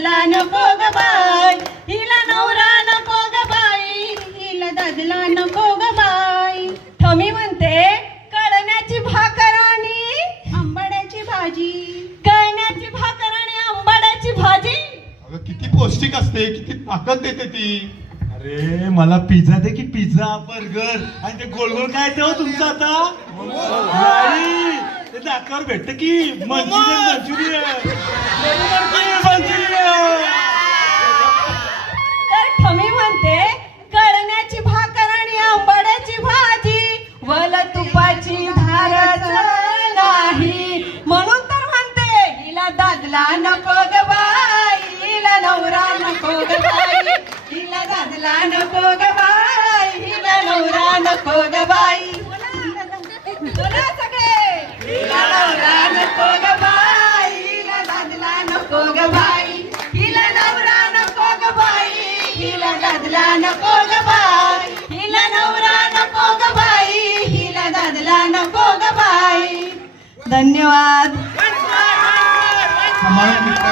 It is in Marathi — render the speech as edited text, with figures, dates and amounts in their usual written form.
दादला नको ग बाई, हिला नवरा नको ग बाई, हिला दादला नको ग बाई. ठमी म्हणते कळण्याची भाकर आणि आंबाड्याची भाजी, कळण्याची भाकर आणि आंबाड्याची भाजी. अगं किती पौष्टिक असते, किती ताकद देते ती. अरे मला पिझ्झा दे की पिझ्झा बर्गर आणि ते गोल गोल काय ते हो तुमचं आता नाही, ते दाखवर भेटत की मंचुरियन. तर ठमी म्हणते कळण्याची भाकर आणि आंबाड्याची भाजी, वल तुपाची धारच नाही. म्हणून तर म्हणते हिला दादला नको ग बाई, हिला नवरा नको ग बाई, हिला दादला नको ग बाई, हिला नवरा नको ग बाई. बोला सगळे, हिला नवरा नको ग बाई, हिला दादला नको ग बाई, हिला नवरा नको ग बाई, हिला दादला नको ग बाई, हिला नवरा नको ग बाई, हिला दादला नको ग बाई. धन्यवाद. समाज मित्र